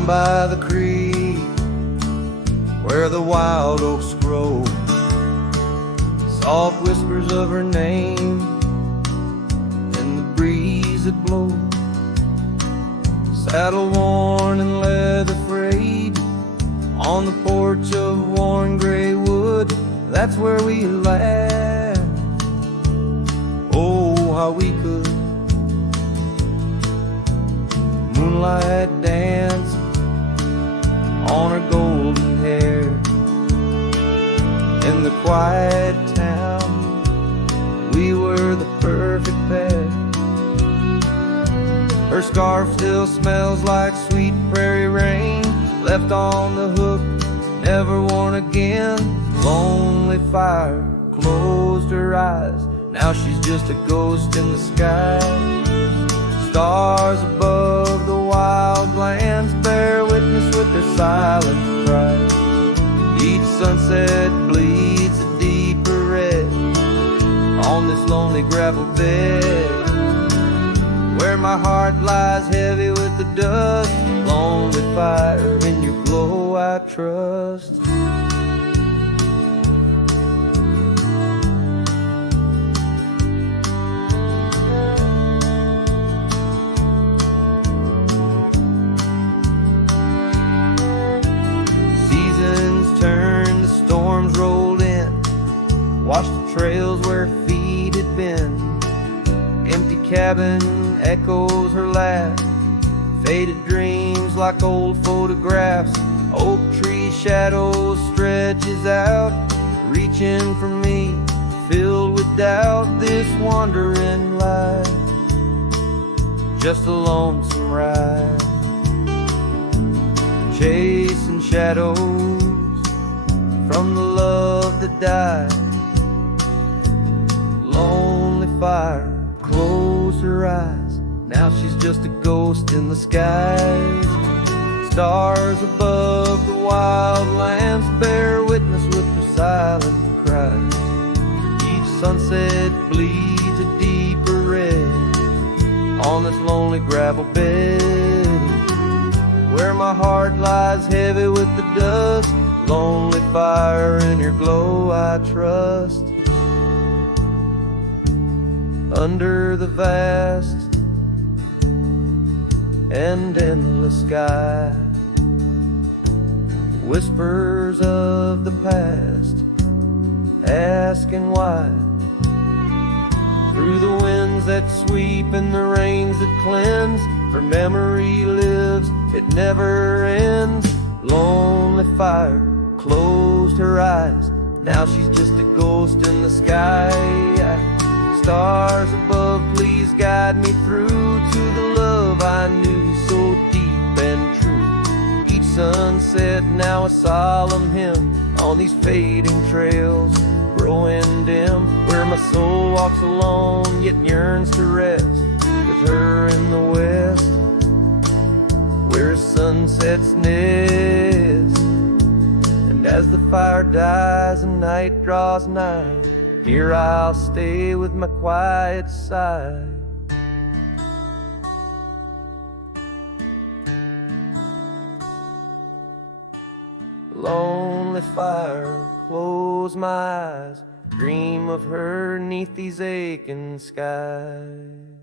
Down by the creek where the wild oaks grow, soft whispers of her name in the breeze that blows. Saddle worn and leather frayed on the porch of worn gray wood, that's where we laughed. Oh, how we could. Moonlight dance on her golden hair in the quiet town. We were the perfect pair. Her scarf still smells like sweet prairie rain, left on the hook, never worn again. Lonely fire closed her eyes, now she's just a ghost in the sky. Stars above the wild lands bear witness with their silent cries. Each sunset bleeds a deeper red on this lonely gravel bed, where my heart lies heavy with the dust. Lonely fire, in your glow I trust. Seasons turned, the storms rolled in, washed the trails where feet had been. Empty cabin echoes her laugh, faded dreams like old photographs. Oak tree shadows stretches out, reaching for me, filled with doubt. This wandering life, just a lonesome ride, chasing shadows from the love that died. Lonely fire closed her eyes, now she's just a ghost in the skies. Stars above the wild lands bear witness with their silent cries. Each sunset bleeds a deeper red on this lonely gravel bed, where my heart lies heavy with the dust. Lonely fire, in your glow I trust. Under the vast and endless sky, whispers of the past, asking why. Through the winds that sweep and the rains that cleanse, her memory lives, it never ends. Lonely fire closed her eyes, now she's just a ghost in the sky. Stars above, please guide me through to the love I knew so deep and true. Each sunset now a solemn hymn on these fading trails growing dim, where my soul walks alone yet yearns to rest with her in the west, where sunsets nest. And as the fire dies and night draws nigh, here I'll stay with my quiet sigh. Lonely fire, close my eyes, dream of her 'neath these aching skies.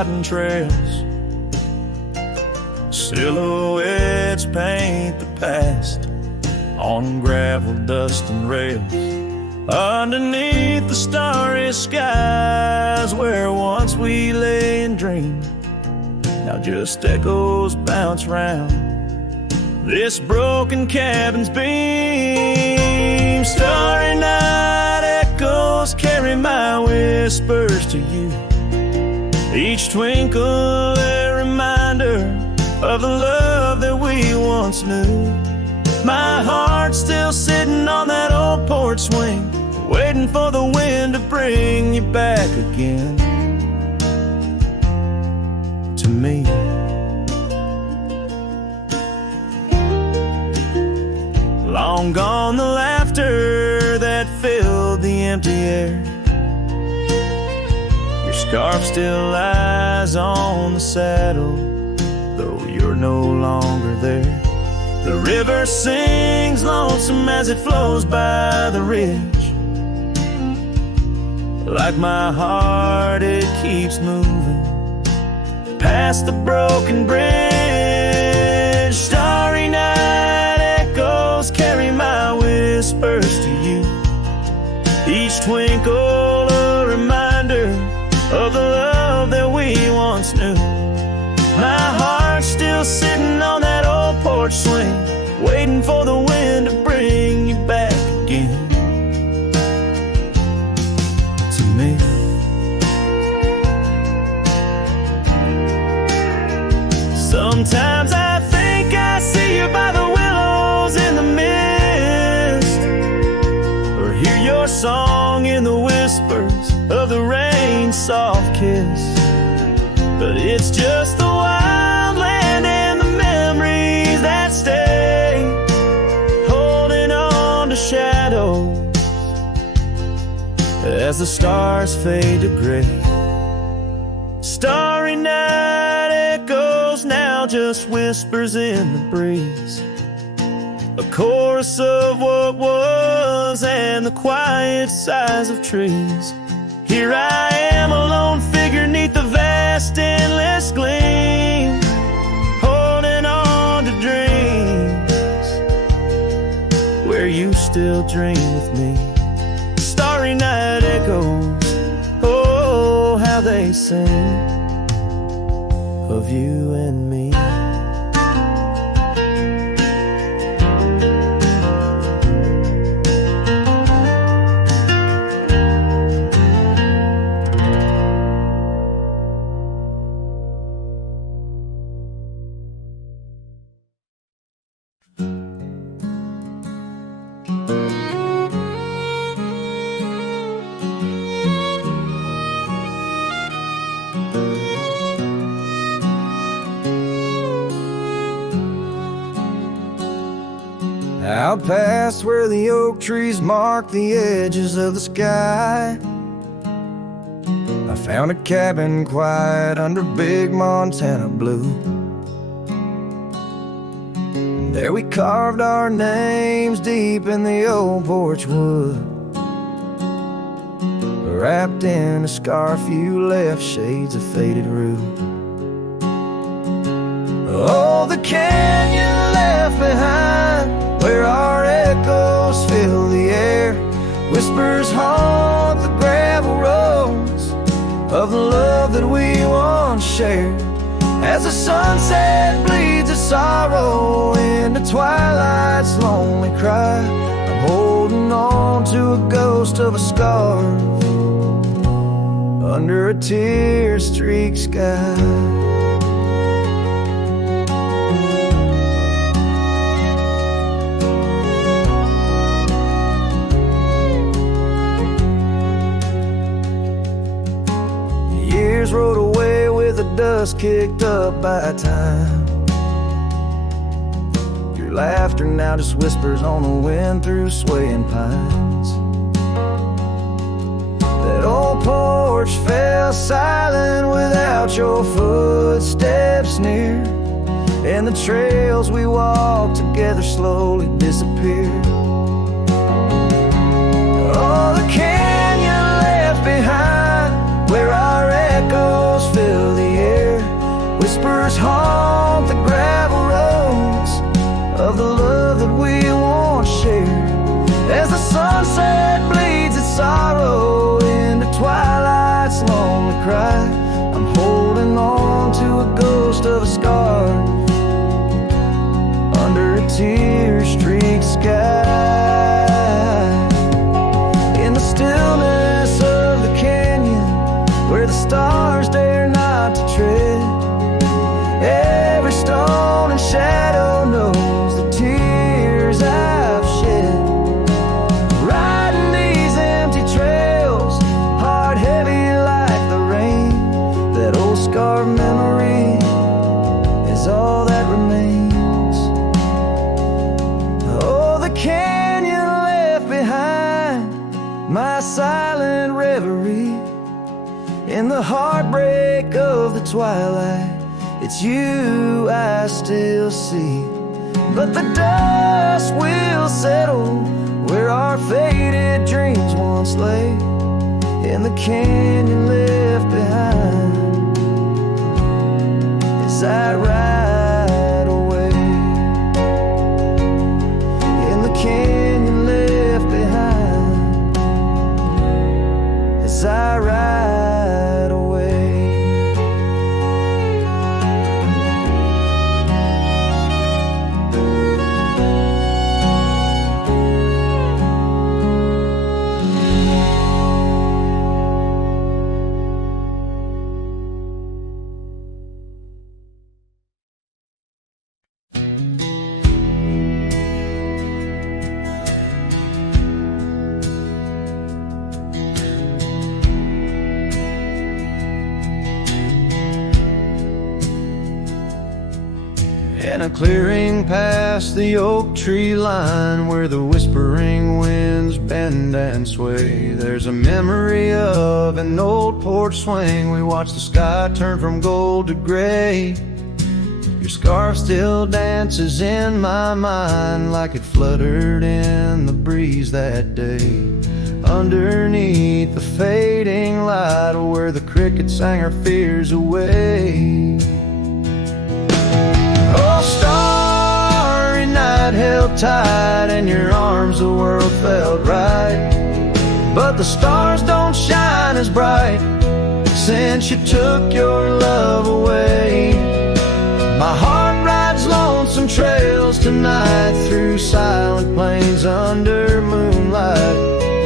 trodden trails. Silhouettes paint the past on gravel, dust, and rails. Underneath the starry skies where once we lay and dreamed, now just echoes bounce round this broken cabin's beam. Starry night echoes carry my whispers to you, each twinkle a reminder of the love that we once knew. My heart's still sitting on that old porch swing, waiting for the wind to bring you back again to me. Long gone the laughter that filled the empty air. Your scarf still lies on the saddle, though you're no longer there. The river sings lonesome as it flows by the ridge. Like my heart, it keeps moving past the broken bridge. Starry night echoes carry my whispers to you, each twinkle a reminder of the love that we once knew. My heart's still sitting on that old porch swing, waiting for the wind to bring you back again to me. Sometimes I think I see you by the willows in the mist, or hear your song in the whispers of the rain's soft kiss. But it's just the wild land and the memories that stay, holding on to shadows as the stars fade to gray. Starry night echoes now just whispers in the breeze, a chorus of what was and the quiet sighs of trees. Here I am, a lone figure neath the vast endless gleam, holding on to dreams where you still dream with me. Starry night echoes, oh, how they sing of you and me. Out past where the oak trees mark the edges of the sky, I found a cabin quiet under big Montana blue. And there we carved our names deep in the old porch wood. Wrapped in a scarf you left shades of faded rue. Oh, the canyon left behind where our echoes fill the air, whispers haunt the gravel roads of the love that we once shared. As the sunset bleeds a sorrow into twilight's lonely cry, I'm holding on to a ghost of a scarf under a tear-streaked sky. Rode away with the dust kicked up by time. Your laughter now just whispers on the wind through swaying pines. That old porch fell silent without your footsteps near, and the trails we walked together slowly disappeared. Oh, the canyon left behind where our echoes fill the whispers haunt the gravel roads of the love that we once shared. As the sunset bleeds its sorrow into twilight's lonely cry, I'm holding on to a ghost of a scar under a tear-streaked sky. In the stillness of the canyon, where the stars dare not to tread, every stone and shadow knows the tears I've shed. Riding these empty trails, heart heavy like the rain, that old scarred memory is all that remains. Oh, the canyon left behind, my silent reverie. In the heartbreak of the twilight, it's you I still see. But the dust will settle where our faded dreams once lay, in the canyon left behind as I ride away. In the canyon left behind as I ride away. In a clearing past the oak tree line, where the whispering winds bend and sway, there's a memory of an old porch swing. We watched the sky turn from gold to gray. Your scarf still dances in my mind like it fluttered in the breeze that day. Underneath the fading light, where the cricket sang her fears away. Oh, starry night held tight in your arms, the world felt right. But the stars don't shine as bright since you took your love away. My heart rides lonesome trails tonight, through silent plains under moonlight.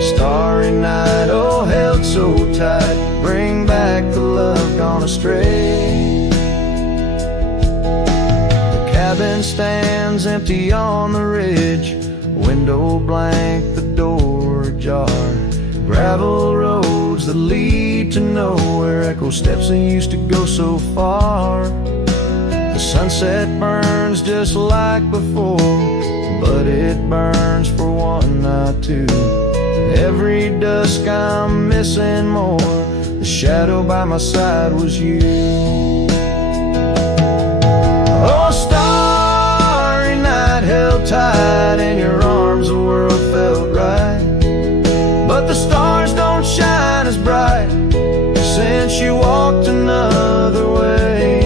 Starry night, oh, held so tight, bring back the love gone astray. Cabin stands empty on the ridge, window blank, the door ajar. Gravel roads that lead to nowhere, echo steps that used to go so far. The sunset burns just like before, but it burns for one, not two. Every dusk I'm missing more, the shadow by my side was you. Oh, starry night held tight in your arms, the world felt right. But the stars don't shine as bright since you walked another way.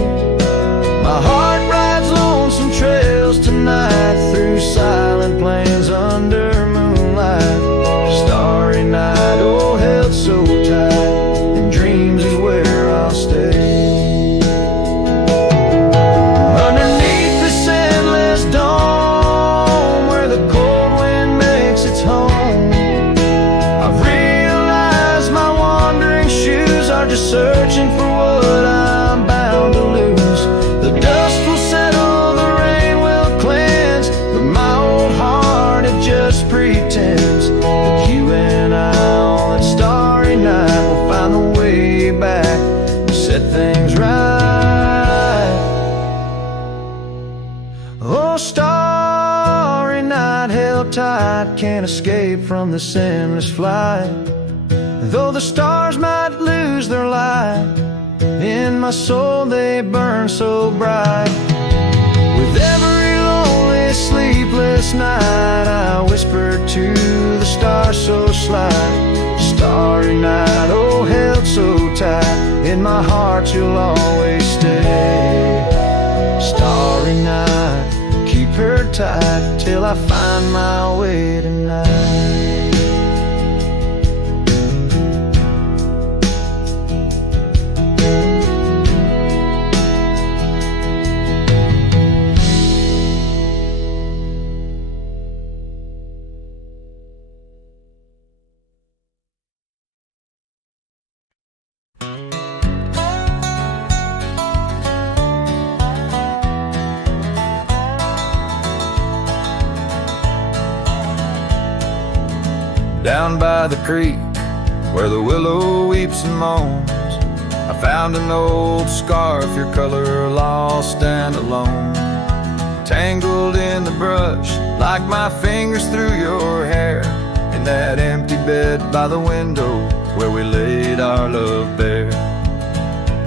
My heart rides lonesome trails tonight, through silent plains under moonlight. Starry night, oh, held so tight, and dreams is where I'll stay. Searching for what I'm bound to lose. The dust will settle, the rain will cleanse, but my old heart, it just pretends that you and I on that starry night will find the way back and set things right. Oh, starry night held tight, can't escape from this endless flight. Though the stars might lose their light, in my soul they burn so bright. With every lonely, sleepless night, I whisper to the stars so slight. Starry night, oh held so tight, in my heart you'll always stay. Starry night, keep her tight till I find my way tonight. Down by the creek, where the willow weeps and moans, I found an old scarf, your color lost and alone, tangled in the brush like my fingers through your hair, in that empty bed by the window where we laid our love bare.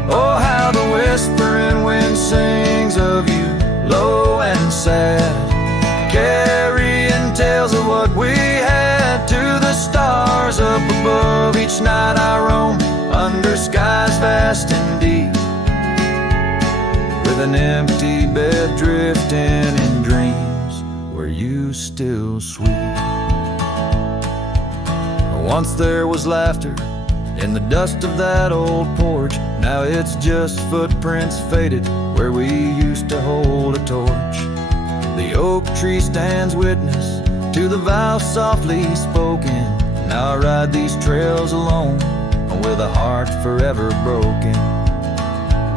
Oh, how the whispering wind sings of you, low and sad, carrying tales of what we had to the stars up above. Each night I roam under skies vast and deep, with an empty bed drifting in dreams where you still sweep. Once there was laughter in the dust of that old porch, now it's just footprints faded where we used to hold a torch. The oak tree stands witness to the vow softly spoken. Now I ride these trails alone with a heart forever broken.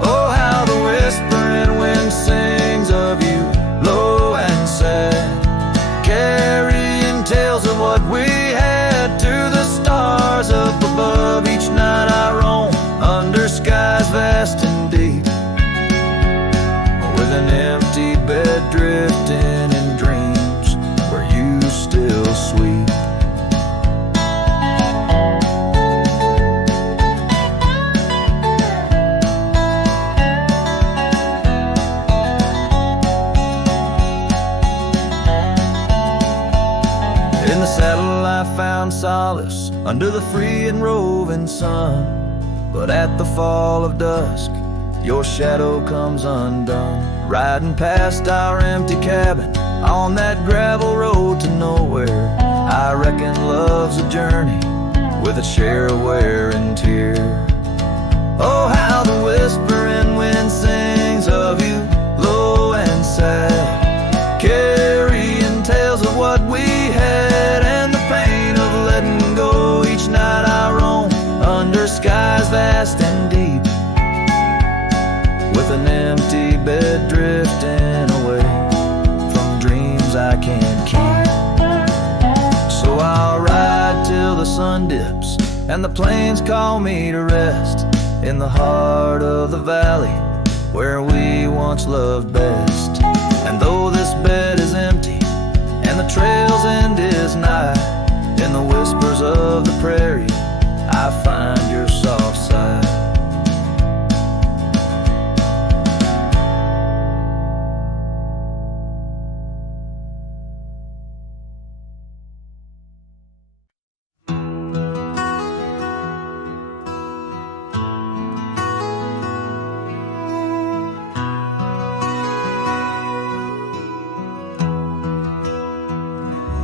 Oh, how the whispering wind sings of you, low and sad, carrying tales of what we had to the stars up above. Each night I roam under skies vast and deep, with an empty bed drifting in dreams where you still sweep. In the saddle I found solace under the free and roving sun, but at the fall of dusk your shadow comes undone. Riding past our empty cabin on that gravel road to nowhere, I reckon love's a journey with a share of wear and tear. Oh, how the whispering wind sings of you, low and sad, carrying tales of what we had and the pain of letting go. Each night I roam under skies vast and deep, with an empty bed drifting away from dreams I can't keep. So I'll ride till the sun dips and the plains call me to rest, in the heart of the valley where we once loved best. And though this bed is empty and the trail's end is nigh, in the whispers of the prairie I find your soft side.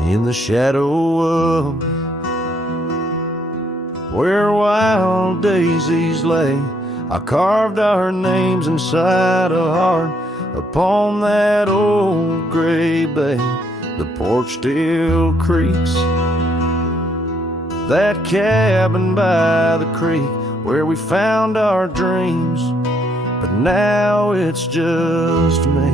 In the shadow of where wild daisies lay, I carved our names inside a heart upon that old gray bay. The porch still creaks, that cabin by the creek where we found our dreams, but now it's just me.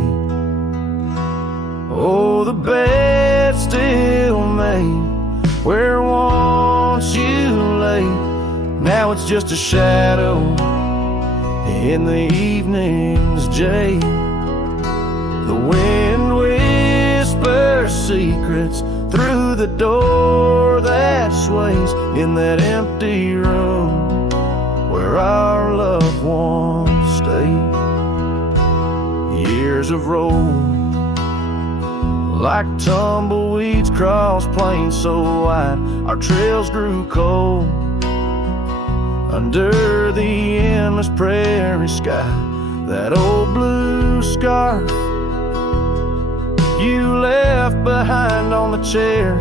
Oh, the bed's still made where once you lay, now it's just a shadow in the evening's jade. The wind whispers secrets through the door that sways in that empty room where our loved ones stayed. Years have rolled like tumbleweeds cross plains so wide, our trails grew cold under the endless prairie sky. That old blue scarf you left behind on the chair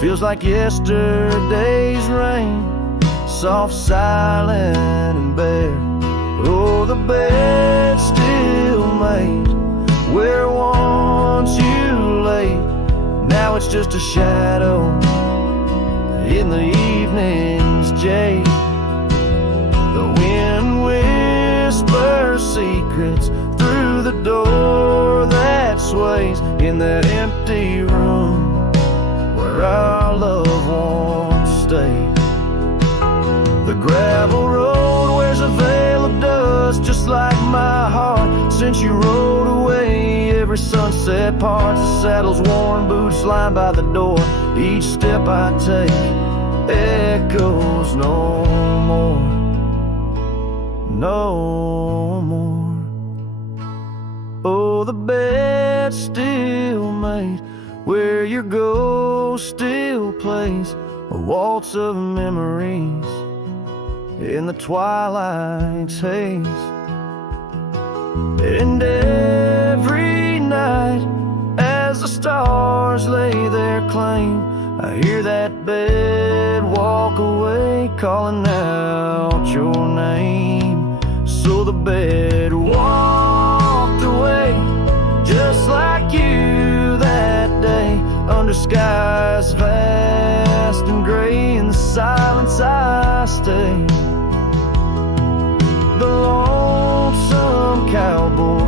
feels like yesterday's rain, soft, silent, and bare. Oh, the bed still made where once you lay. Now it's just a shadow in the evening's jade. The wind whispers secrets through the door that sways in that empty room where our loved ones stayed. The gravel road wears a veil of dust, just like my heart since you rode away. Every sunset parts, the saddle's worn, boots lined by the door. Each step I take echoes no more, no more. Oh, the bed's still made where your ghost still plays a waltz of memories in the twilight's haze. And every night as the stars lay their claim, I hear that bed walk away, calling out your name. So the bed walked away, just like you that day, under skies vast and gray. In the silence I stay, the lonesome cowboy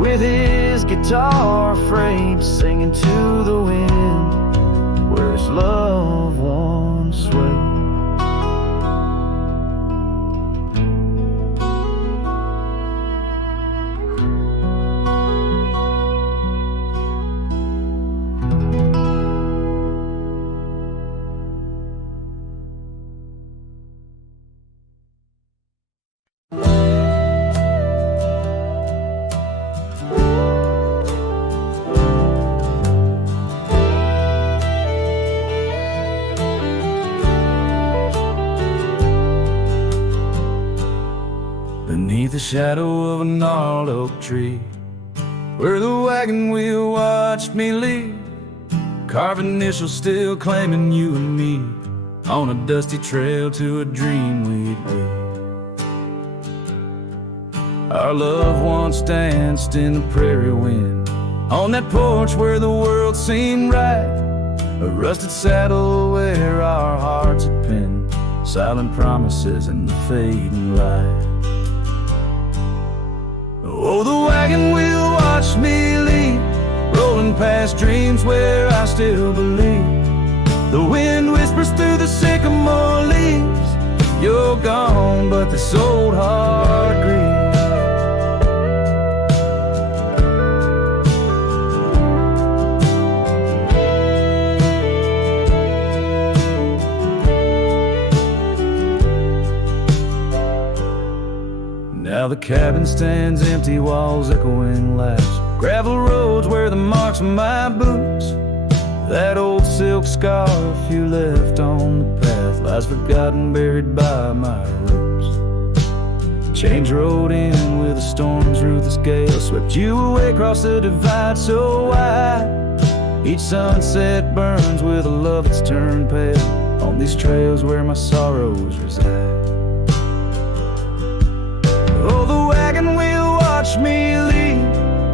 with his guitar frayed, singing to the wind where his loved ones sway. The shadow of a gnarled oak tree, where the wagon wheel watched me leave, carved initials still claiming you and me, on a dusty trail to a dream we'd be. Our loved ones danced in the prairie wind, on that porch where the world seemed right, a rusted saddle where our hearts had pinned silent promises in the fading light. Oh, the wagon wheel watched me leave, rolling past dreams where I still believe. The wind whispers through the sycamore leaves, you're gone, but this old heart grieves. Now the cabin stands empty, walls echoing laughs, gravel roads where the marks of my boots, that old silk scarf you left on the path lies forgotten, buried by my roots. Change rode in with the storm's ruthless gale, swept you away across the divide so wide. Each sunset burns with a love that's turned pale on these trails where my sorrows reside. Oh, the wagon wheel watched me leave,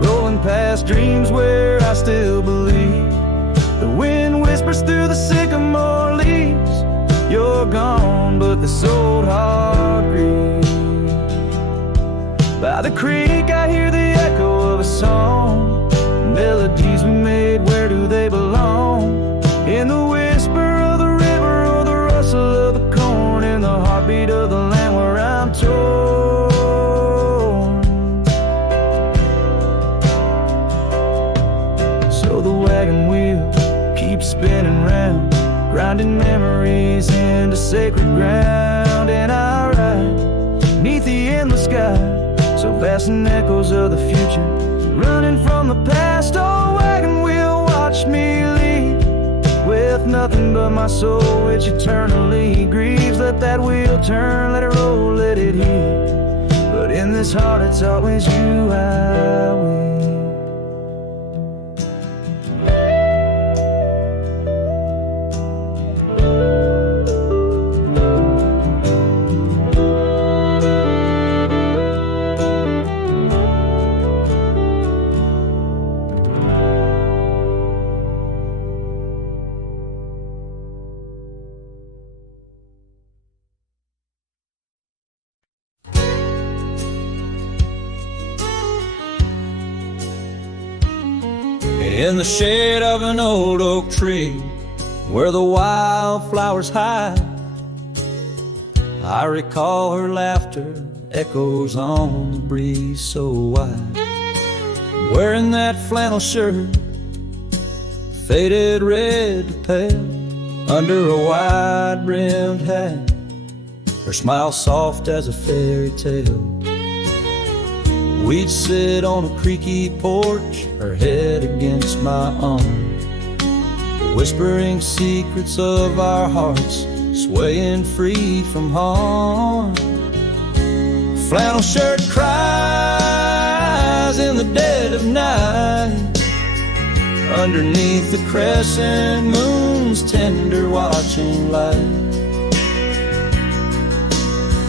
rolling past dreams where I still believe. The wind whispers through the sycamore leaves, you're gone, but this old heart grieves. By the creek I hear the echo of a song, melodies we made, where do they belong? In the whisper of the river or the rustle of the corn, in the heartbeat of the land where I'm torn. So the wagon wheel keeps spinning round, grinding memories into sacred ground. And I ride neath the endless sky, so vast and echoes of the future, running from the past. Oh, wagon wheel watch me leave, with left nothing but my soul, which eternally grieves. Let that wheel turn, let it roll, let it heal. But in this heart it's always you I will. In the shade of an old oak tree, where the wildflowers hide, I recall her laughter echoes on the breeze so wide. Wearing that flannel shirt, faded red to pale, under a wide-brimmed hat, her smile soft as a fairy tale. We'd sit on a creaky porch, her head against my arm, whispering secrets of our hearts, swaying free from harm. Flannel shirt cries in the dead of night, underneath the crescent moon's tender watching light.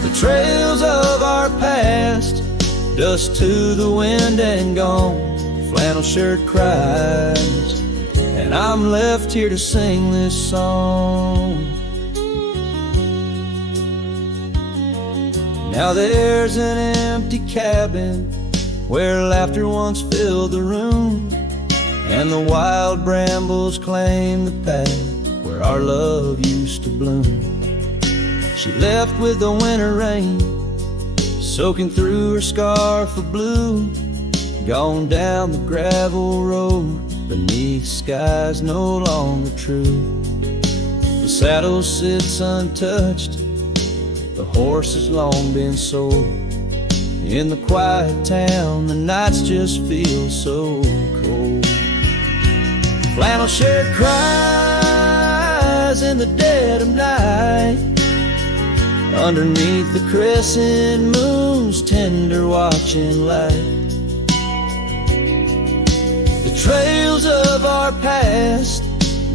The trails of our past, dust to the wind and gone. Flannel shirt cries, and I'm left here to sing this song. Now there's an empty cabin where laughter once filled the room, and the wild brambles claim the path where our love used to bloom. She left with the winter rain soaking through her scarf of blue, gone down the gravel road beneath skies no longer true. The saddle sits untouched, the horse has long been sold. In the quiet town, the nights just feel so cold. Flannel shirt cries in the dead of night, underneath the crescent moon's tender watching light. The trails of our past,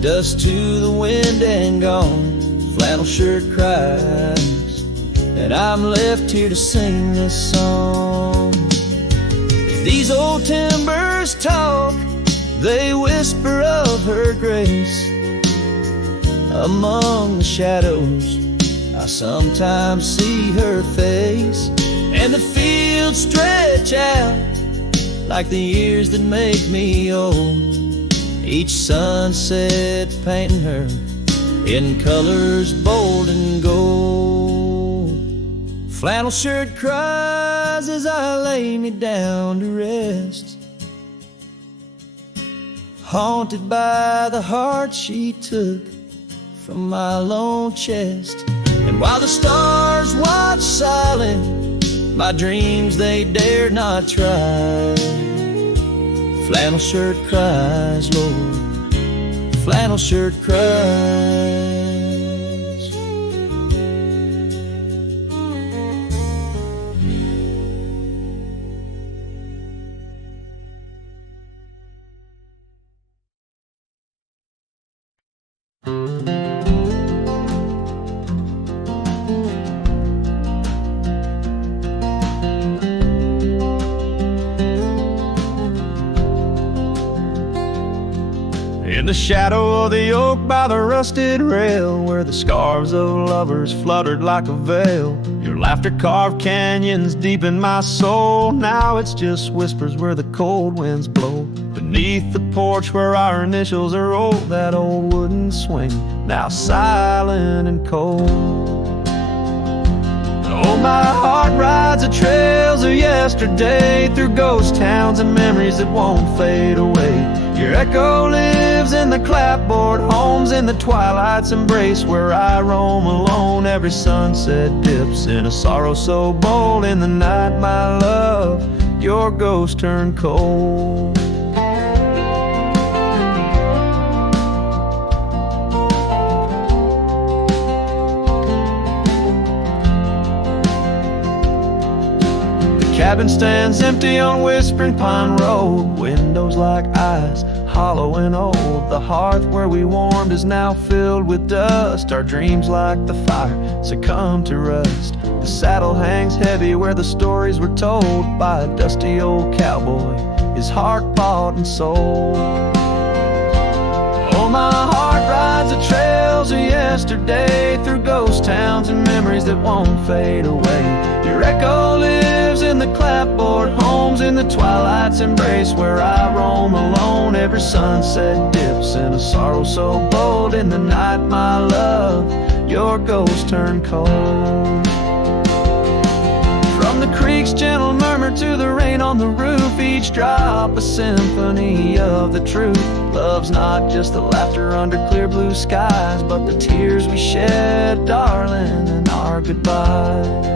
dust to the wind and gone. Flannel shirt cries, and I'm left here to sing this song. These old timbers talk, they whisper of her grace. Among the shadows I sometimes see her face, and the fields stretch out like the years that make me old. Each sunset painting her in colors bold and gold. Flannel shirt cries as I lay me down to rest, haunted by the heart she took from my lone chest. And while the stars watch silent, my dreams they dared not try. Flannel shirt cries, Lord, flannel shirt cries. In the shadow of the oak by the rusted rail, where the scarves of lovers fluttered like a veil, your laughter carved canyons deep in my soul. Now it's just whispers where the cold winds blow. Beneath the porch where our initials are rolled, that old wooden swing, now silent and cold. Oh, my heart rides the trails of yesterday, through ghost towns and memories that won't fade away. Your echo lives in the clapboard homes, in the twilight's embrace where I roam alone. Every sunset dips in a sorrow so bold. In the night, my love, your ghost turned cold. Cabin stands empty on Whispering Pine Road, windows like eyes, hollow and old. The hearth where we warmed is now filled with dust. Our dreams like the fire succumb to rust. The saddle hangs heavy where the stories were told by a dusty old cowboy, his heart bought and sold. Oh, my heart rides the trails of yesterday, through ghost towns and memories that won't fade away. Your echo lives in the clapboard homes, in the twilight's embrace where I roam alone. Every sunset dips in a sorrow so bold. In the night, my love, your ghost turned cold. From the creek's gentle murmur to the rain on the roof, each drop a symphony of the truth. Love's not just the laughter under clear blue skies, but the tears we shed, darling, and our goodbyes.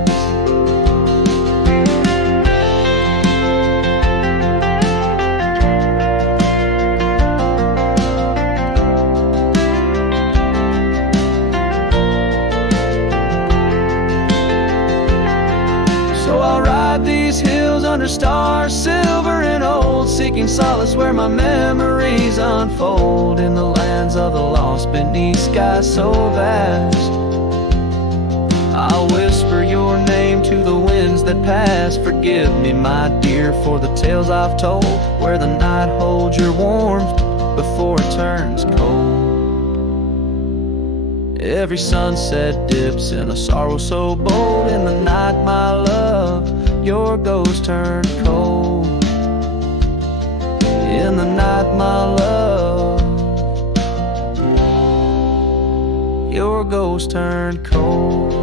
These hills under stars, silver and old, seeking solace where my memories unfold. In the lands of the lost, beneath skies so vast, I'll whisper your name to the winds that pass. Forgive me, my dear, for the tales I've told, where the night holds your warmth before it turns cold. Every sunset dips in a sorrow so bold. In the night, my love, your ghost turned cold. In the night, my love, your ghost turned cold.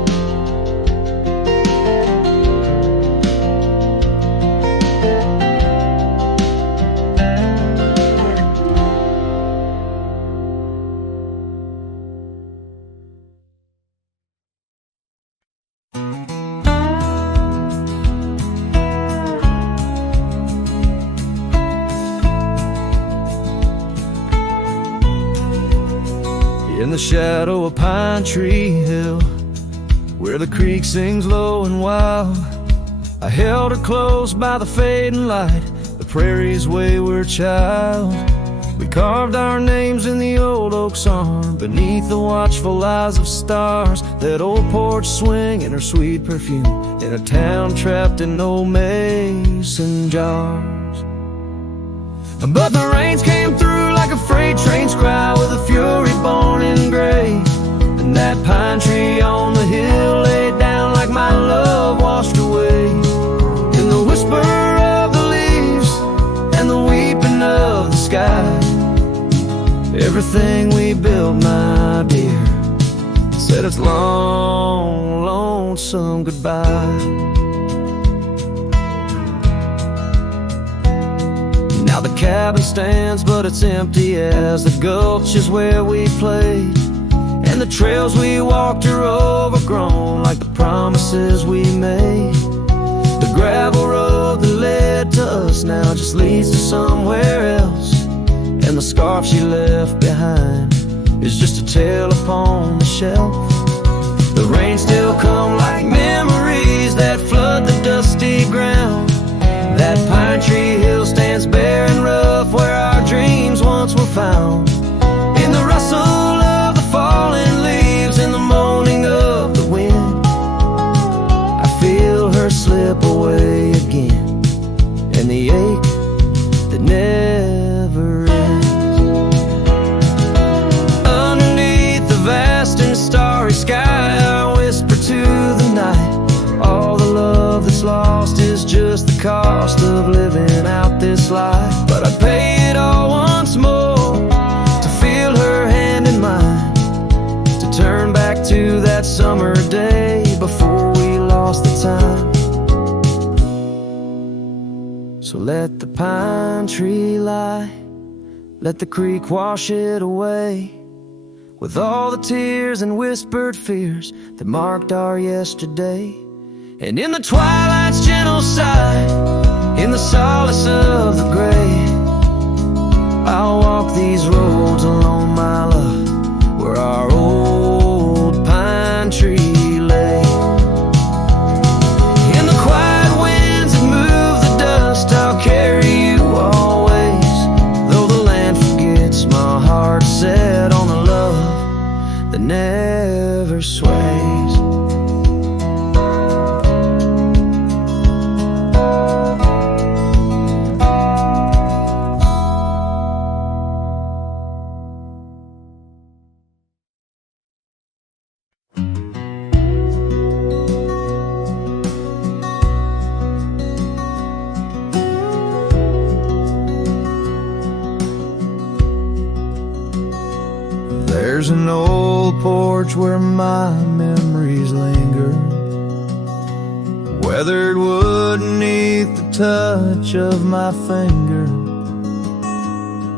In the shadow of Pine Tree Hill, where the creek sings low and wild, I held her close by the fading light, the prairie's wayward child. We carved our names in the old oak's arm, beneath the watchful eyes of stars. That old porch swing and her sweet perfume, in a town trapped in old mason jars. But the rains came through like a freight train's cry, with a fury born in grace. And that pine tree on the hill laid down like my love washed away. In the whisper of the leaves and the weeping of the sky, everything we built, my dear, said its long, lonesome goodbye. Now the cabin stands, but it's empty as the gulch is where we played. And the trails we walked are overgrown, like the promises we made. The gravel road that led to us now just leads to somewhere else. And the scarf she left behind is just a tale upon the shelf. The rains still come like memories that flood the dusty ground. That pine tree hill stands bare and rough, where our dreams once were found. In the rustle of the falling leaves, in the moaning of the wind, I feel her slip away again, and the ache that never ends. Underneath the vast and starry sky, I whisper to the night, all the love that's lost is just the cost of living out this life. But I'd pay it all once more to feel her hand in mine, to turn back to that summer day before we lost the time. So let the pine tree lie, let the creek wash it away, with all the tears and whispered fears that marked our yesterday. And in the twilight's gentle sigh, in the solace of the gray, I'll walk these roads alone, my love, where our old pine tree lay. In the quiet winds that There's an old porch where my memories linger, weathered wood beneath the touch of my finger.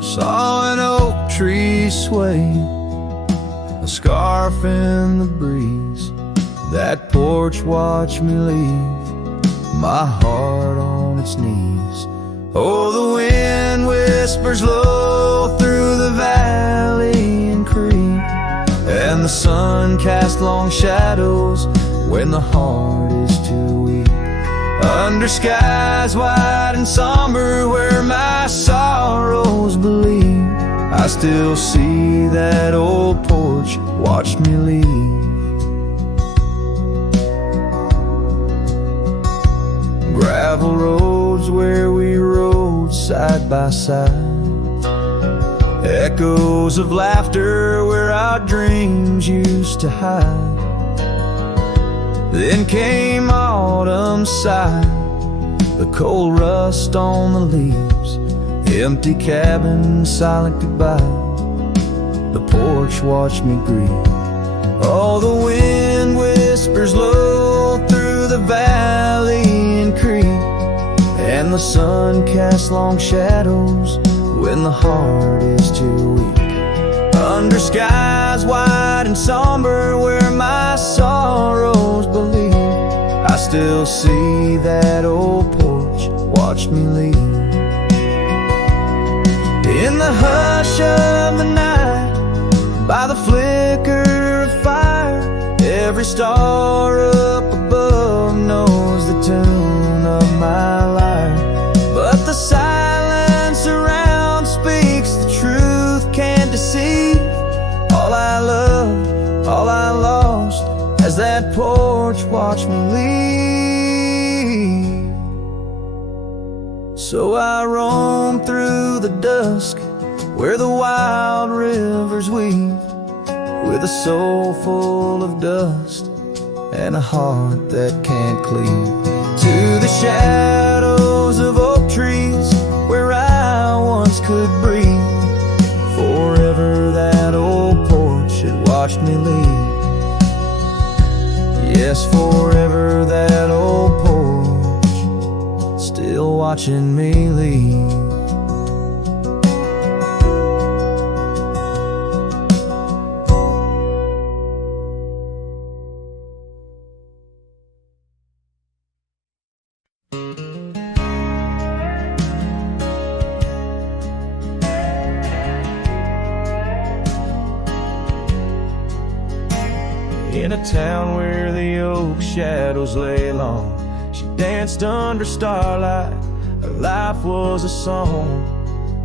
Saw an oak tree sway, a scarf in the breeze. That porch watched me leave, my heart on its knees. Oh, the wind whispers low through the valley and creek, and the sun casts long shadows when the heart is too weak. Under skies wide and somber where my sorrows believe, I still see that old porch watch me leave. Gravel roads where we rode side by side, echoes of laughter where our dreams used to hide. Then came autumn's sigh, the cold rust on the leaves, empty cabin, silent goodbye. The porch watched me grieve. Oh, the wind whispers low through the valley and creek, and the sun casts long shadows when the heart is too weak. Under skies wide and somber where my sorrows believe, I still see that old porch watch me leave. In the hush of the night, by the flicker of fire, every star up above knows the tune of my lyre. But the silence around speaks the truth, can't deceive. All I love, all I lost, as that porch watched me leave. So I roam through the dusk where the wild rivers weave, with a soul full of dust and a heart that can't cleave. To the shadows of oak trees where I once could breathe, forever that old porch had watched me leave. Yes, forever that old porch still watching me leave. In a town where the oak shadows lay long, she danced under starlight. Her life was a song.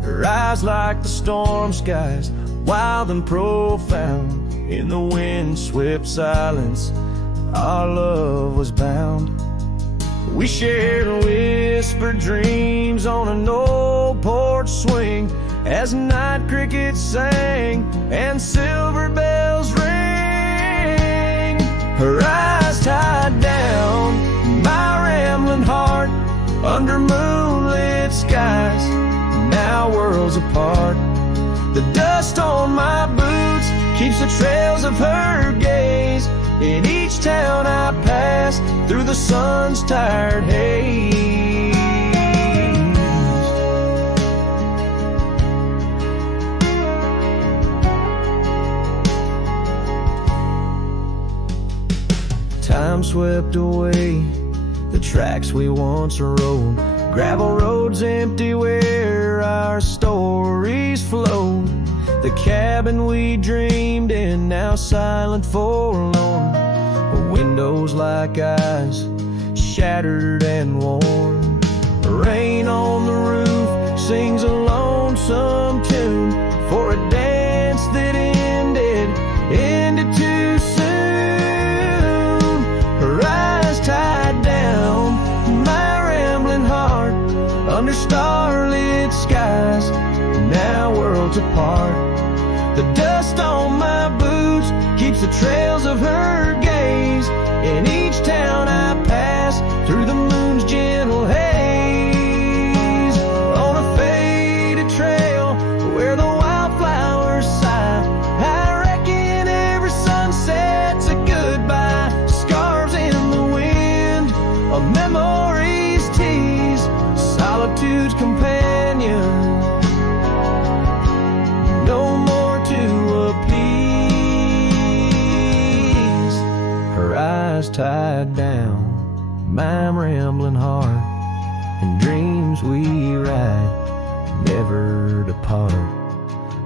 Her eyes like the storm skies, wild and profound. In the wind-swept silence, our love was bound. We shared whispered dreams on an old porch swing, as night crickets sang and silver bells rang. Her eyes tied down my rambling heart under moonlit skies, now worlds apart. The dust on my boots keeps the trails of her gaze in each town I pass through the sun's tired haze. Time swept away the tracks we once rode, gravel roads empty where our stories flowed. The cabin we dreamed in, now silent, forlorn. Windows like eyes, shattered and worn. Rain on the roof sings a lonesome tune for a dance that ended too soon. Her eyes tied down my rambling heart under starlit skies, now worlds apart. The dust on my boots keeps the trails of her gaze in each town I pass through the moon's gentle haze. On a faded trail where the wildflowers sigh, I reckon solitude's companion, no more to appease. Her eyes tied down, my rambling heart, and dreams we ride never depart.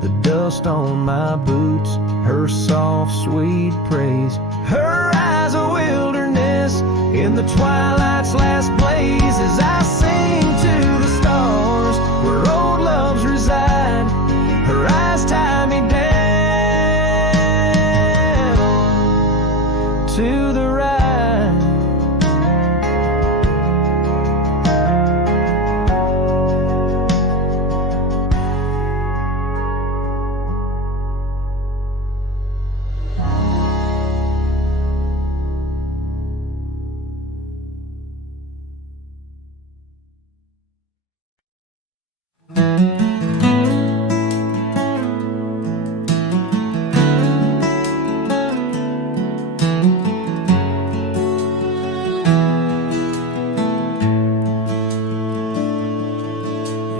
The dust on my boots, her soft sweet praise, her eyes a wilderness in the twilight's last blaze. As I sing to the stars where old loves reside, her eyes tie me down to the ride.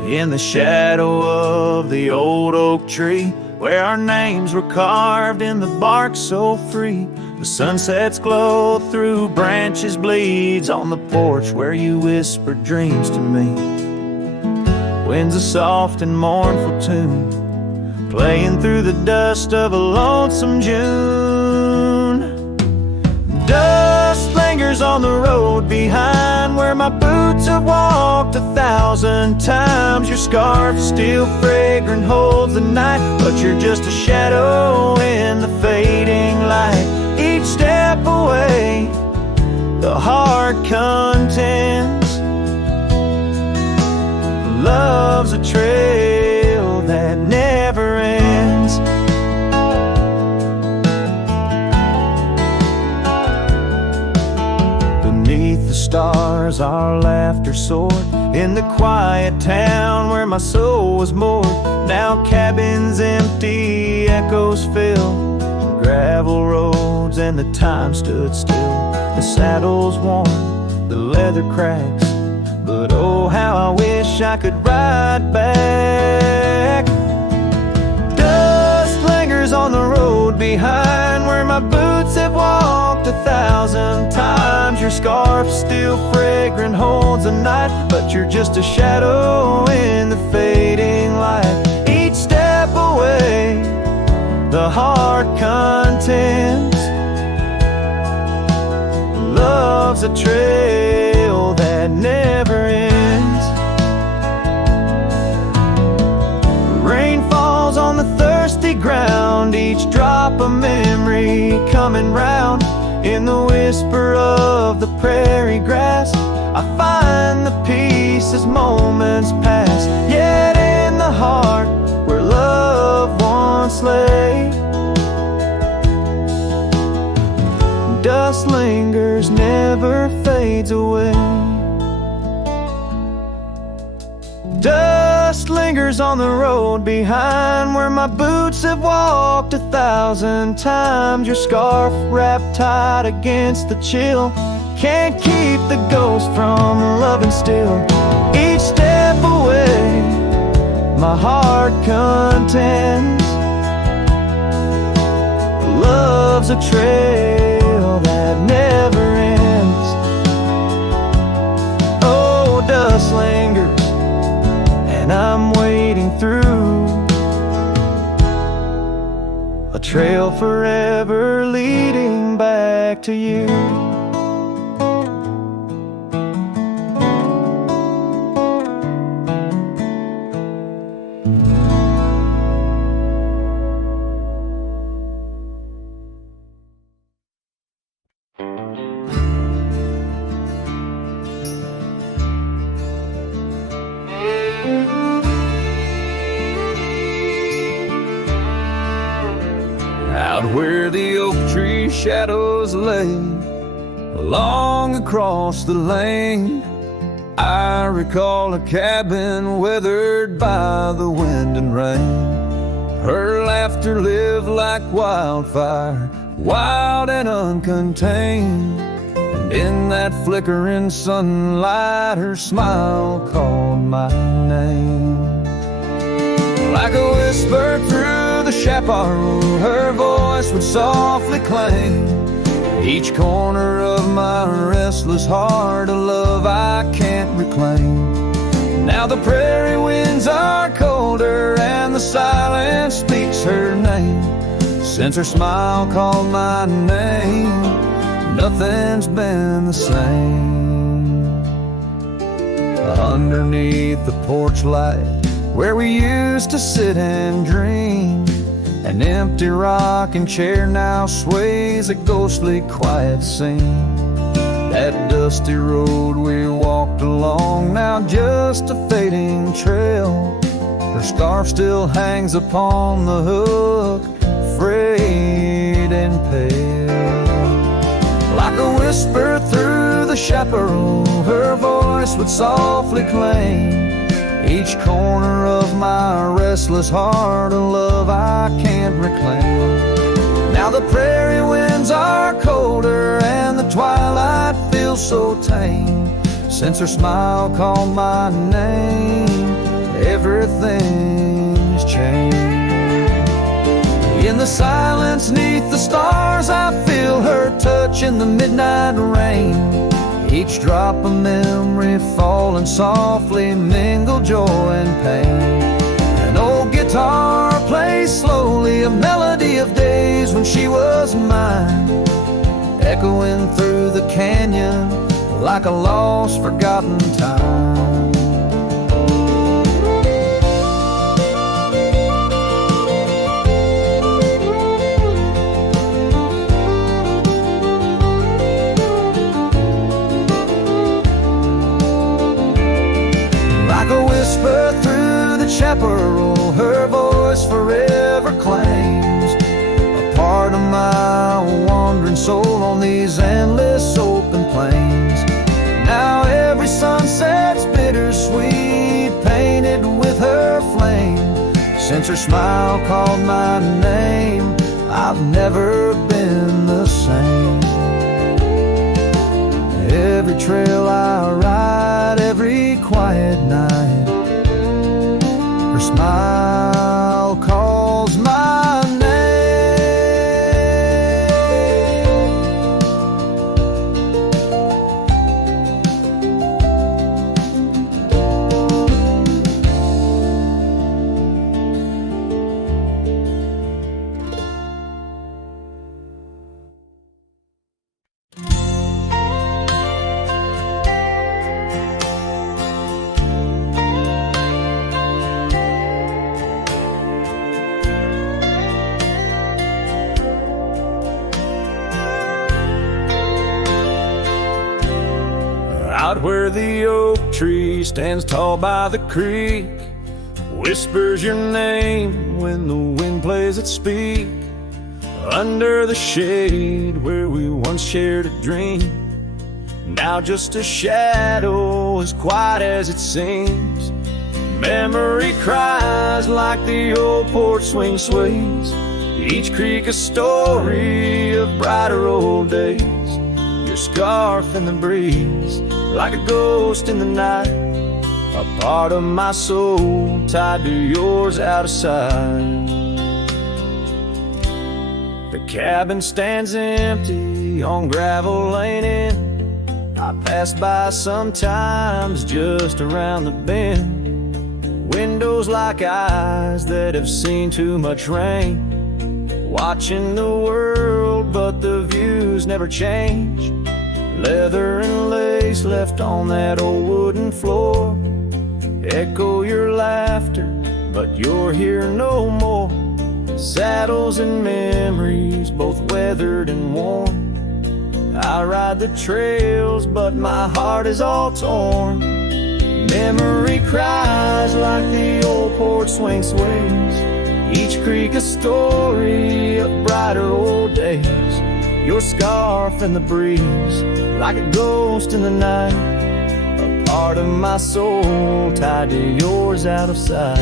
In the shadow of the old oak tree, where our names were carved in the bark so free, the sunset's glow through branches bleeds on the porch where you whispered dreams to me. Winds a soft and mournful tune, playing through the dust of a lonesome June. Dust lingers on the road behind where my boots have walked 1,000 times. Your scarf still fragrant holds the night, but you're just a shadow in the fading light. Each step away, the heart contends. Love's a trail that never ends. Beneath the stars our laughter soared, in the quiet town where my soul was moored. Now cabins empty, echoes fill gravel roads, and the time stood still. The saddle's worn, the leather cracks, but oh how I wish I could ride back. Dust lingers on the road behind where my boots have walked 1,000 times. Your scarf still fragrant holds the night, but you're just a shadow in the fading light. Each step away, the heart contends. Love's a trail that never ends. Rain falls on the thirsty ground, each drop a memory coming round. In the whisper of the prairie grass, I find the peace as moments pass. Yet in the heart where love once lay, dust lingers, never fades away. Dust lingers on the road behind where my boots have walked 1,000 times. Your scarf wrapped tight against the chill can't keep the ghost from loving still. Each step away, my heart contends. Love's a trail that never ends. Oh, dust lingers, and I'm wading through a trail forever leading back to you. Out where the oak tree shadows lay, along across the lane, I recall a cabin weathered by the wind and rain. Her laughter lived like wildfire, wild and uncontained. And And in that flickering sunlight, her smile called my name. Like a whisper through the chaparral, her voice would softly claim each corner of my restless heart, a love I can't reclaim. Now the prairie winds are colder and the silence speaks her name. Since her smile called my name, nothing's been the same. Underneath the porch light where we used to sit and dream, an empty rocking chair now sways a ghostly quiet scene. That dusty road we walked along, now just a fading trail. Her scarf still hangs upon the hook, frayed and pale. Like a whisper through the chaparral, her voice would softly claim each corner of my restless heart, a love I can't reclaim. Now the prairie winds are colder and the twilight feels so tame. Since her smile called my name, everything's changed. In the silence neath the stars, I feel her touch in the midnight rain. Each drop of memory falling softly mingle joy and pain. An old guitar plays slowly a melody of days when she was mine, echoing through the canyon like a lost, forgotten time. Like a whisper through the chaparral, her voice forever claims a part of my wandering soul on these endless open plains. Now every sunset's bittersweet, painted with her flame. Since her smile called my name, I've never been the same. Every trail I ride, every quiet night, her smile calls my name. Out where the oak tree stands tall by the creek, whispers your name when the wind plays its speak. Under the shade where we once shared a dream, now just a shadow as quiet as it seems. Memory cries like the old porch swing sways, each creak a story of brighter old days. Your scarf in the breeze, like a ghost in the night, a part of my soul tied to yours out of sight. The cabin stands empty on gravel lane end. I pass by sometimes just around the bend. Windows like eyes that have seen too much rain, watching the world but the views never change. Leather and lace left on that old wooden floor echo your laughter, but you're here no more. Saddles and memories, both weathered and worn. I ride the trails, but my heart is all torn. Memory cries like the old porch swing sways, each creak a story of brighter old days. Your scarf in the breeze, like a ghost in the night, a part of my soul tied to yours out of sight.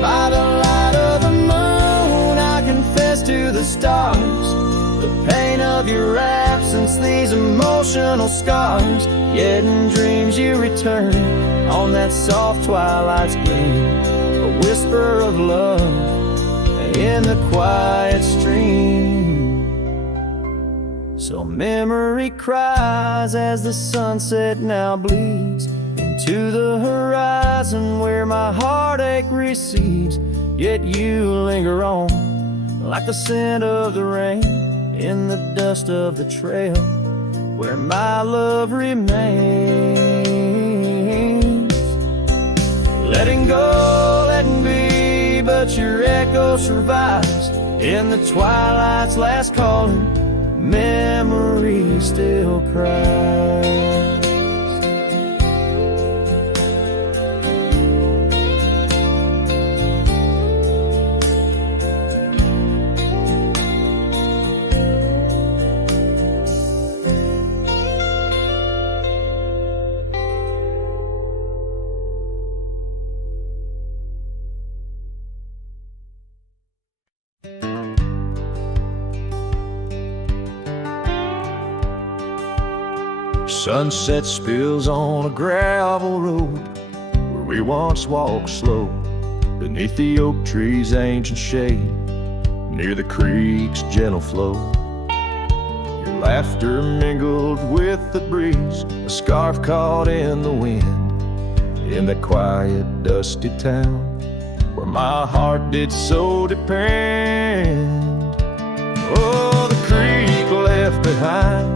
By the light of the moon, I confess to the stars, the pain of your absence, these emotional scars. Yet in dreams you return on that soft twilight's gleam, a whisper of love in the quiet stream. So memory cries as the sunset now bleeds into the horizon where my heartache recedes. Yet you linger on like the scent of the rain in the dust of the trail where my love remains. Letting go, letting be, but your echo survives in the twilight's last calling. Memory still cries. Sunset spills on a gravel road where we once walked slow, beneath the oak trees' ancient shade, near the creek's gentle flow. Your laughter mingled with the breeze, a scarf caught in the wind, in that quiet, dusty town where my heart did so depend. Oh, the creek left behind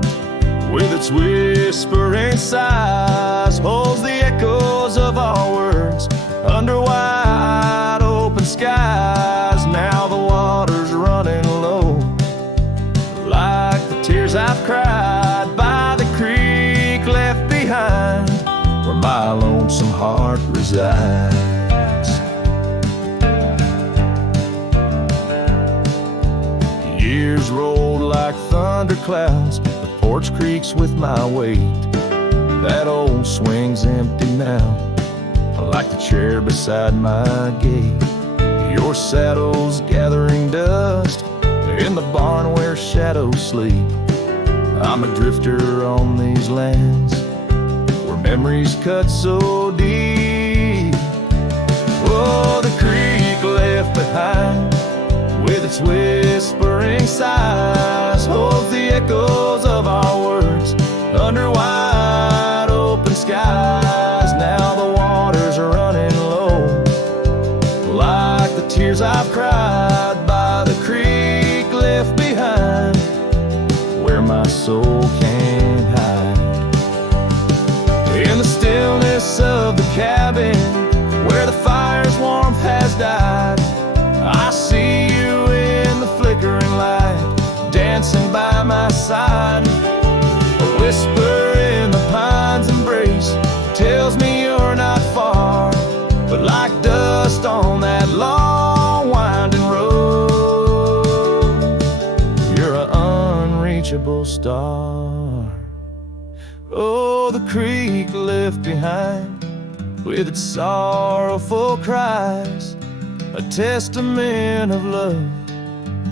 with its whispering sighs holds the echoes of our words under wide open skies. Now the water's running low, like the tears I've cried by the creek left behind, where my lonesome heart resides. Years rolled like thunder clouds, porch creaks with my weight. That old swing's empty now, like the chair beside my gate. Your saddle's gathering dust in the barn where shadows sleep. I'm a drifter on these lands where memories cut so deep. Oh, the creek left behind with its whispering sighs holds the echoes of our words under wide open skies. Now the waters are running low, like the tears I've cried by the creek left behind, where my soul can't hide. In the stillness of the cabin where the fire's warmth has died, I see you in the flickering light, dancing by my side. A whisper in the pine's embrace tells me you're not far, but like dust on that long winding road, you're an unreachable star. Oh, the creek left behind with its sorrowful cries, a testament of love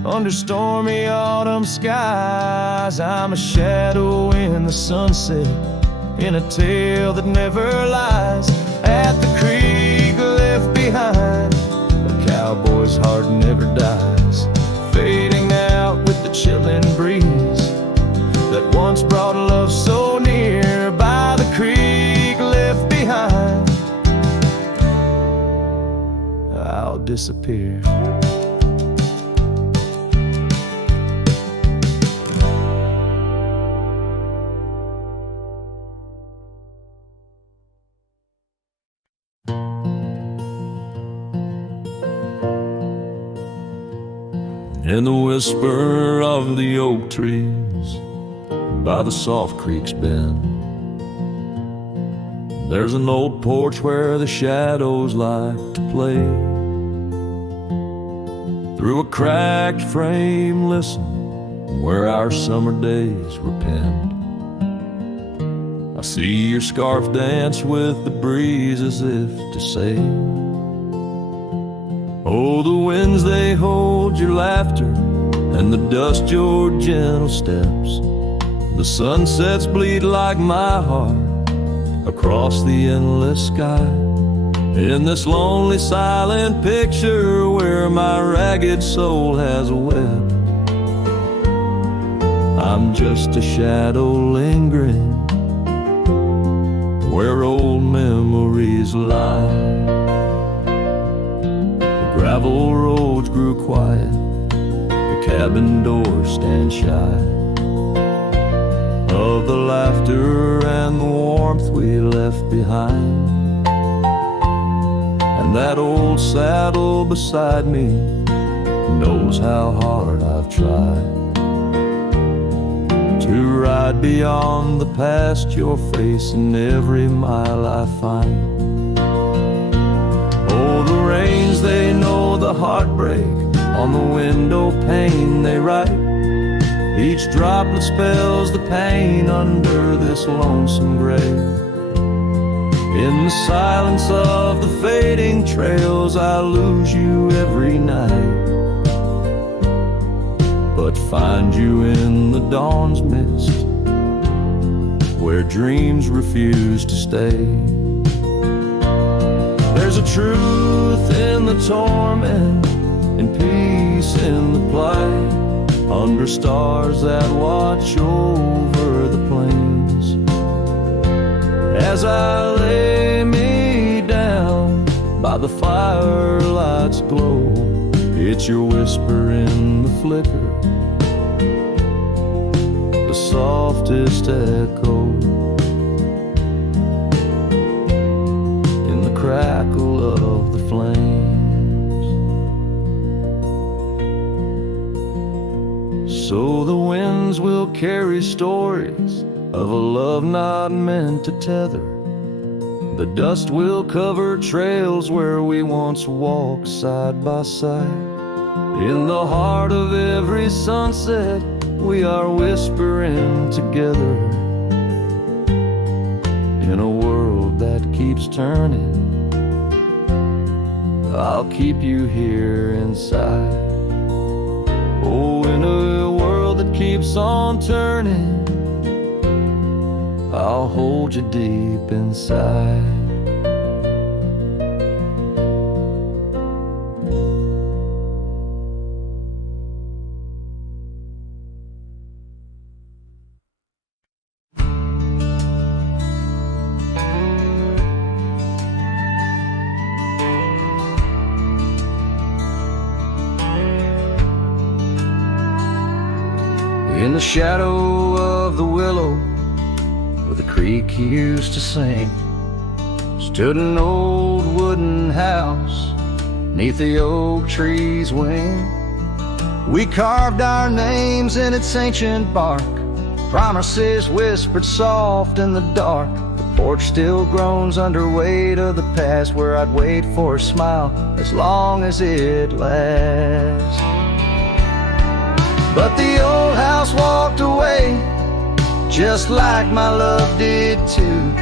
under stormy autumn skies. I'm a shadow in the sunset, in a tale that never lies. At the creek left behind, a cowboy's heart never dies, fading out with the chilling breeze that once brought love so near. By the creek left behind, I'll disappear. In the whisper of the oak trees by the soft creek's bend, there's an old porch where the shadows like to play. Through a cracked frame, listen, where our summer days were penned. I see your scarf dance with the breeze as if to say, oh, the winds, they hold your laughter and the dust your gentle steps. The sunsets bleed like my heart across the endless sky. In this lonely silent picture where my ragged soul has wept, I'm just a shadow lingering where old memories lie. The gravel roads grew quiet, the cabin doors stand shy of the laughter and the warmth we left behind. And that old saddle beside me knows how hard I've tried to ride beyond the past, your face in every mile I find. Oh, the rains, they know the heartbreak, on the window pane they write. Each droplet spells the pain under this lonesome grave. In the silence of the fading trails, I lose you every night, but find you in the dawn's mist, where dreams refuse to stay. There's a truth in the torment, and peace in the plight, under stars that watch over the plains. As I lay me down by the firelight's glow, it's your whisper in the flicker, the softest echo in the crackle of the flames. So the winds will carry stories of a love not meant to tether. The dust will cover trails where we once walked side by side. In the heart of every sunset, we are whispering together. In a world that keeps turning, I'll keep you here inside. Oh, in a world that keeps on turning, I'll hold you deep inside. In the shadow of the willow where the creek used to sing, stood an old wooden house neath the oak tree's wing. We carved our names in its ancient bark, promises whispered soft in the dark. The porch still groans under weight of the past, where I'd wait for a smile as long as it lasts. But the old house walked away, just like my love did too.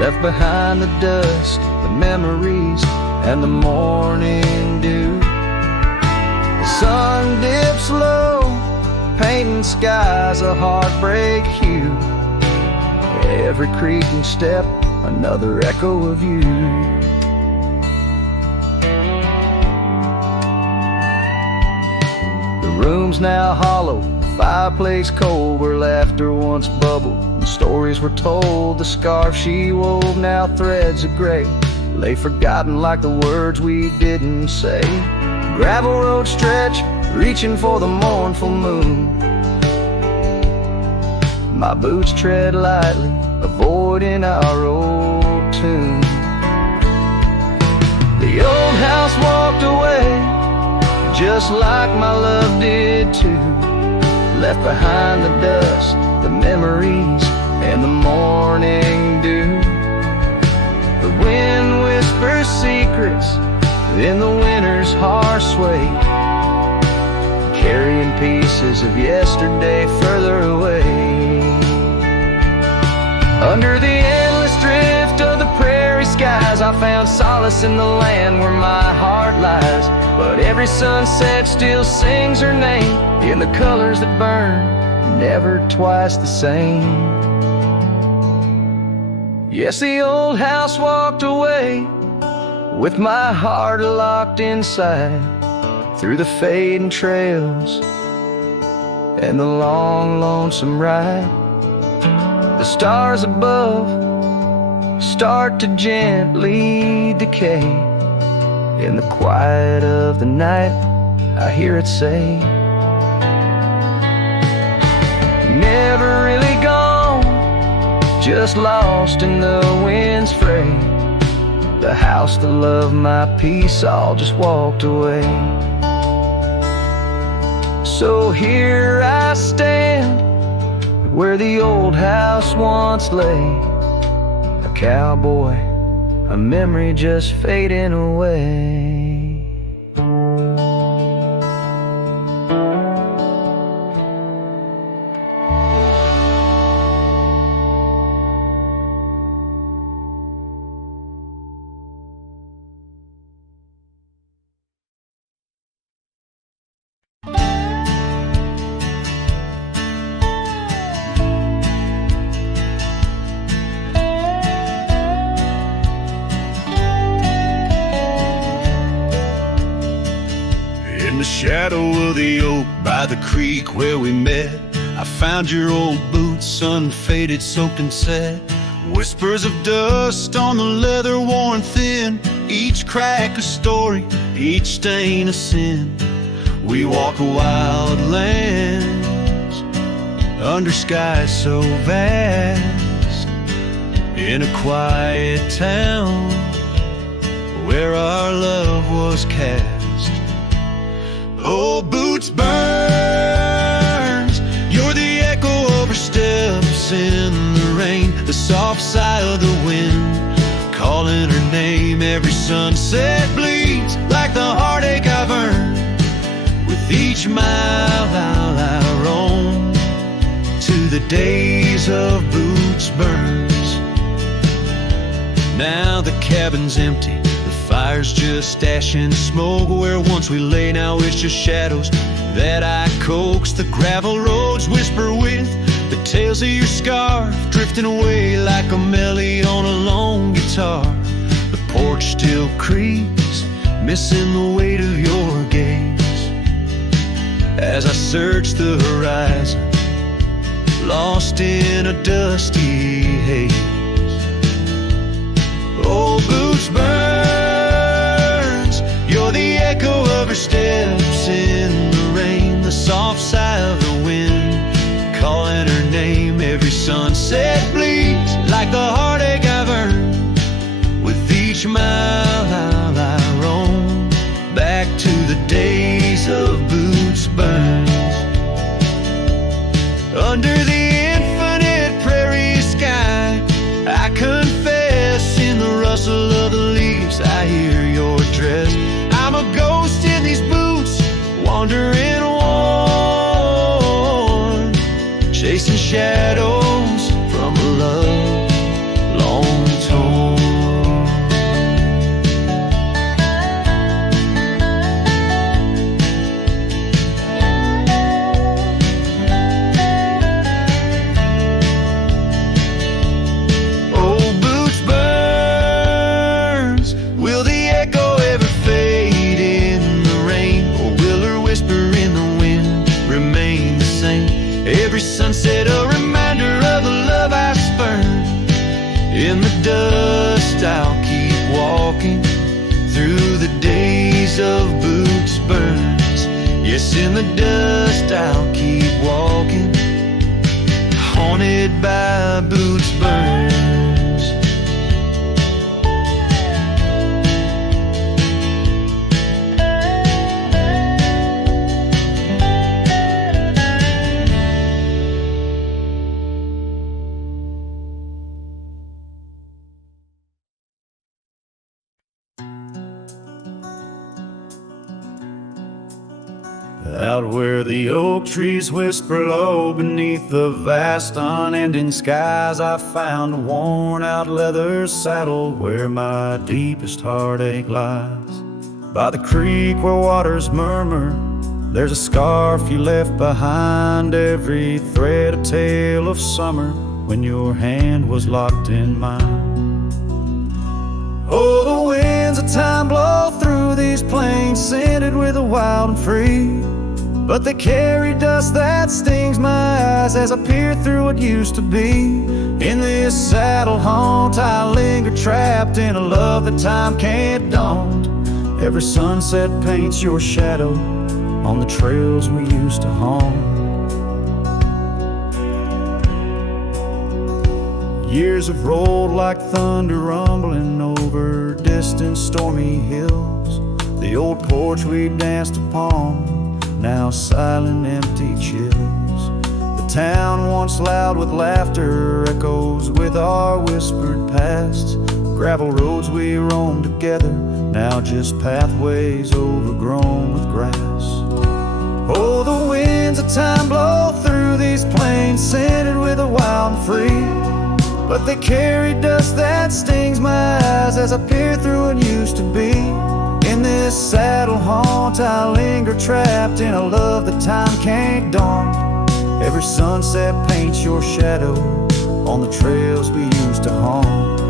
Left behind the dust, the memories, and the morning dew. The sun dips low, painting skies a heartbreak hue. Every creaking step, another echo of you. The room's now hollow, the fireplace cold, where laughter once bubbled and stories were told. The scarf she wove, now threads of gray, lay forgotten like the words we didn't say. Gravel road stretch, reaching for the mournful moon. My boots tread lightly, avoiding our old tune. The old house walked away, just like my love did too. Left behind the dust, the memories, and the morning dew. The wind whispers secrets in the winter's harsh sway, carrying pieces of yesterday further away. Under the endless drift of the prairie sky, skies, I found solace in the land where my heart lies. But every sunset still sings her name in the colors that burn, never twice the same. Yes, the old house walked away with my heart locked inside, through the fading trails and the long, lonesome ride. The stars above start to gently decay. In the quiet of the night, I hear it say, never really gone, just lost in the wind's fray. The house that loved my peace all just walked away. So here I stand, where the old house once lay, a cowboy, a memory just fading away. In the shadow of the oak by the creek where we met, I found your old boots, unfaded, soaked and set. Whispers of dust on the leather worn thin, each crack a story, each stain a sin. We walk wild lands under skies so vast, in a quiet town where our love was cast. Old boots burns, you're the echo of her steps in the rain, the soft sigh of the wind calling her name. Every sunset bleeds like the heartache I've earned. With each mile I roam to the days of Boots Burns. Now the cabin's empty, fire's just ash and smoke. Where once we lay, now it's just shadows that I coax. The gravel roads whisper with the tales of your scarf, drifting away like a melody on a lone guitar. The porch still creaks, missing the weight of your gaze, as I search the horizon, lost in a dusty haze. Old Boots burns, you're the echo of her steps in the rain, the soft sigh of the wind calling her name. Every sunset bleeds like the heartache I've earned. With each mile I roam back to the days of Boots Burns. Under the infinite prairie sky, I confess, in the rustle of the leaves I hear your dress. I'm a ghost in these boots, wandering worn, chasing shadows from a love long torn. Old Boots burns, will the echo ever fade in the rain, or will her whisper in the wind remain the same? Every sunset a reminder of the love I spurned. In the dust I'll keep walking through the days of Boots Burns. Yes, in the dust I'll keep walking, haunted by Boots Burns. Out where the oak trees whisper low beneath the vast unending skies, I found a worn out leather saddle where my deepest heartache lies. By the creek where waters murmur, there's a scarf you left behind, every thread a tale of summer when your hand was locked in mine. Oh, the winds of time blow through these plains, scented with the wild and free, but they carry dust that stings my eyes as I peer through what used to be. In this saddle haunt I linger, trapped in a love that time can't daunt. Every sunset paints your shadow on the trails we used to haunt. Years have rolled like thunder rumbling over distant stormy hills. The old porch we danced upon, now silent, empty chills. The town once loud with laughter echoes with our whispered past. Gravel roads we roamed together, now just pathways overgrown with grass. Oh, the winds of time blow through these plains, scented with the wild and free, but they carry dust that stings my eyes as I peer through what used to be. In this saddle haunt I linger, trapped in a love that time can't daunt. Every sunset paints your shadow on the trails we used to haunt.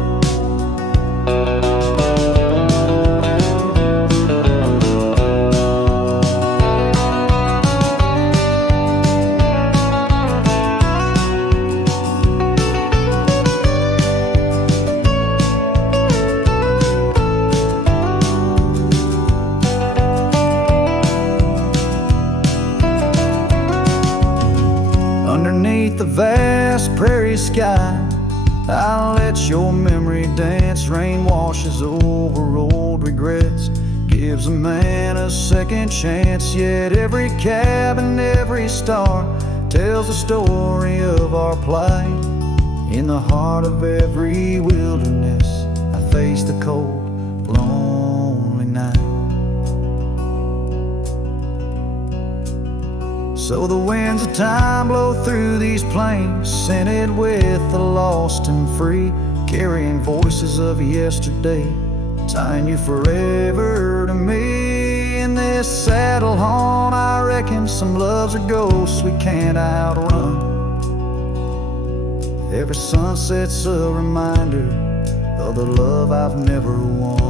Underneath the vast prairie sky, I'll let your memory dance. Rain washes over old regrets, gives a man a second chance. Yet every cabin, every star tells the story of our plight. In the heart of every wilderness, I face the cold, lonely night. So the winds of time blow through these plains, scented with the lost and free, carrying voices of yesterday, tying you forever to me. In this saddle haunt I reckon some loves are ghosts we can't outrun. Every sunset's a reminder of the love I've never won.